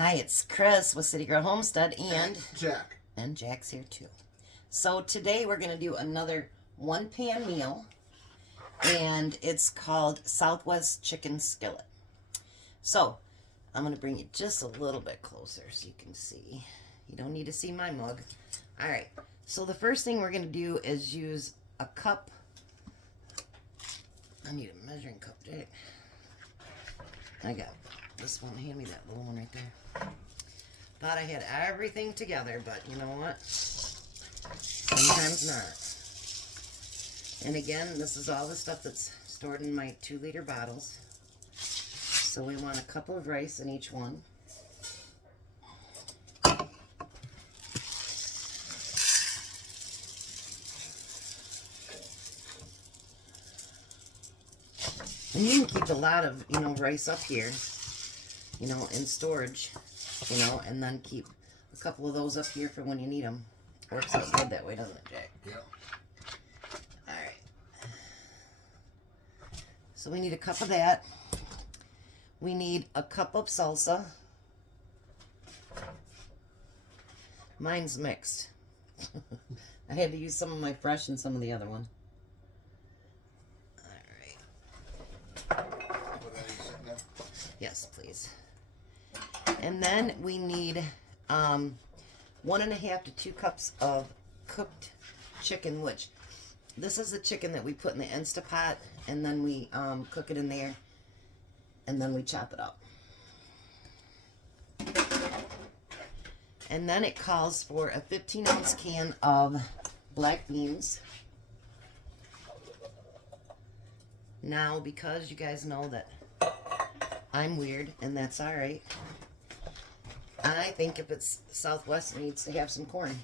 Hi, it's Chris with City Girl Homestead and Jack. And Jack's here too. So today we're going to do another one-pan meal, and it's called Southwest Chicken Skillet. So I'm going to bring it just a little bit closer so you can see. You don't need to see my mug. All right, so the first thing we're going to do is use a cup. I need a measuring cup, Jack. I got this one. Hand me that little one right there. Thought I had everything together, but you know what? Sometimes not. And again, this is all the stuff that's stored in my 2-liter bottles. So we want a cup of rice in each one. And you can keep a lot of, rice up here, in storage, and then keep a couple of those up here for when you need them. Works out good that way, doesn't it, Jack? Yeah. All right. So we need a cup of that. We need a cup of salsa. Mine's mixed. I had to use some of my fresh and some of the other one. Yes, please. And then we need 1.5 to 2 cups of cooked chicken, which this is the chicken that we put in the Instapot, and then we cook it in there, and then we chop it up. And then it calls for a 15-ounce can of black beans. Now, because you guys know that I'm weird, and that's all right, I think if it's Southwest, it needs to have some corn.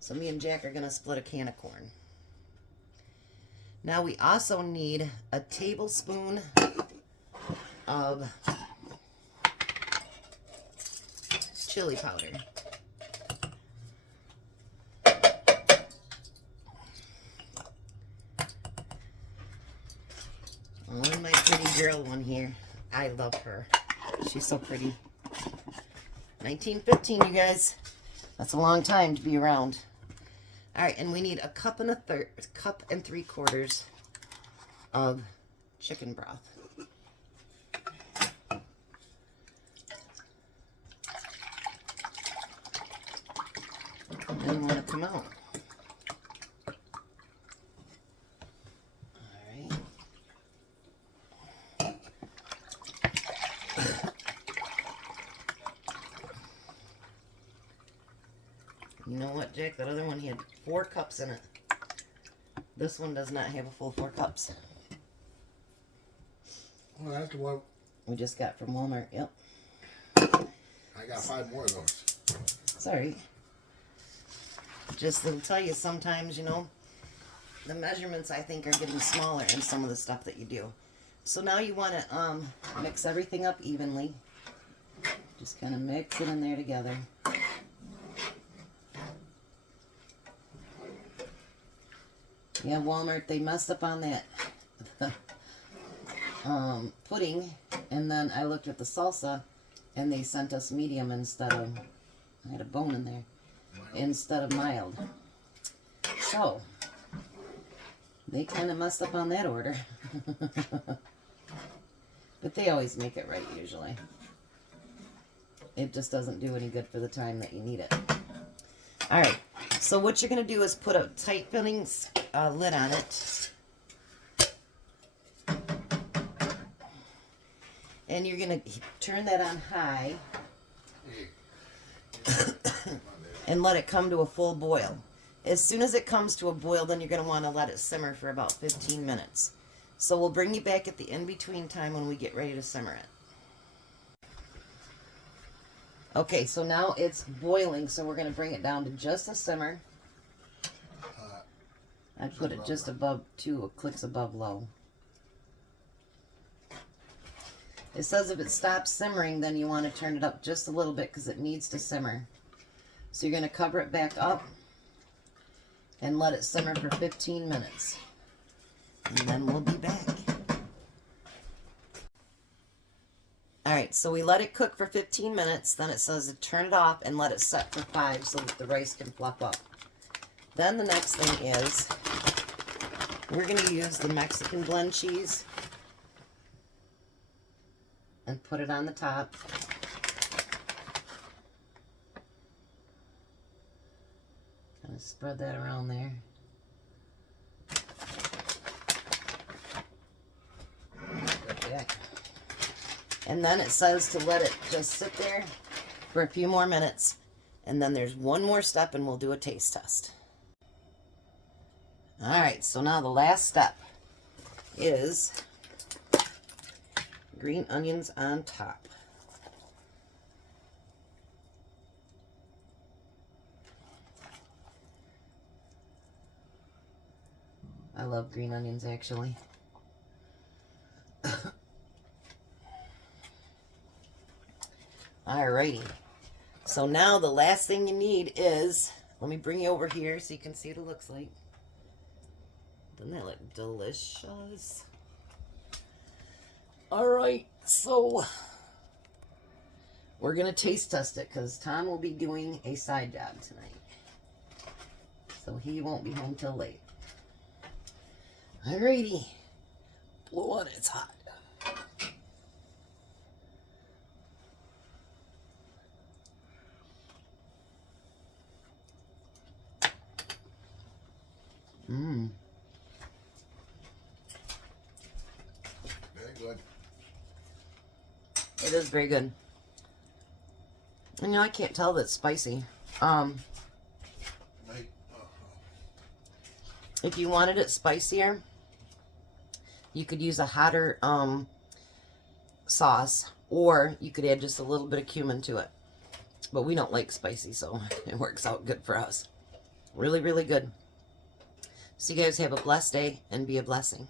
So me and Jack are going to split a can of corn. Now we also need a tablespoon of chili powder. Oh, my pretty girl one here. I love her. She's so pretty. 1915, you guys. That's a long time to be around. All right, and we need a cup and 3/4 of chicken broth. And want to come out. You know what, Jack? That other one had 4 cups in it. This one does not have a full 4 cups. Well, that's the one We just got from Walmart. Yep. I got 5 more of those. Sorry. Just to tell you, sometimes, the measurements, I think, are getting smaller in some of the stuff that you do. So now you want to mix everything up evenly. Just kind of mix it in there together. Yeah, Walmart, they messed up on that pudding, and then I looked at the salsa, and they sent us medium instead of, I had a bone in there, instead of mild. So, they kind of messed up on that order. But they always make it right, usually. It just doesn't do any good for the time that you need it. All right, so what you're going to do is put a tight-fitting lid on it. And you're going to turn that on high and let it come to a full boil. As soon as it comes to a boil, then you're going to want to let it simmer for about 15 minutes. So we'll bring you back at the in-between time when we get ready to simmer it. Okay, so now it's boiling, so we're going to bring it down to just a simmer. I'd put it just above 2 clicks above low. It says if it stops simmering, then you want to turn it up just a little bit because it needs to simmer. So you're going to cover it back up and let it simmer for 15 minutes. And then we'll be back. Alright, so we let it cook for 15 minutes. Then it says to turn it off and let it set for 5 so that the rice can fluff up. Then the next thing is we're going to use the Mexican blend cheese and put it on the top. Kind of spread that around there. Okay. And then it says to let it just sit there for a few more minutes. And then there's one more step and we'll do a taste test. Alright, so now the last step is green onions on top. I love green onions actually. Alrighty. So now the last thing you need is, let me bring you over here so you can see what it looks like. Doesn't that look delicious? Alright, so we're going to taste test it because Tom will be doing a side job tonight. So he won't be home till late. Alrighty. Blow on it, it's hot. Mmm. Very good. It is very good. And, you know, I can't tell that it's spicy. If you wanted it spicier, you could use a hotter sauce, or you could add just a little bit of cumin to it. But we don't like spicy, so it works out good for us. Really, really good. So you guys have a blessed day and be a blessing.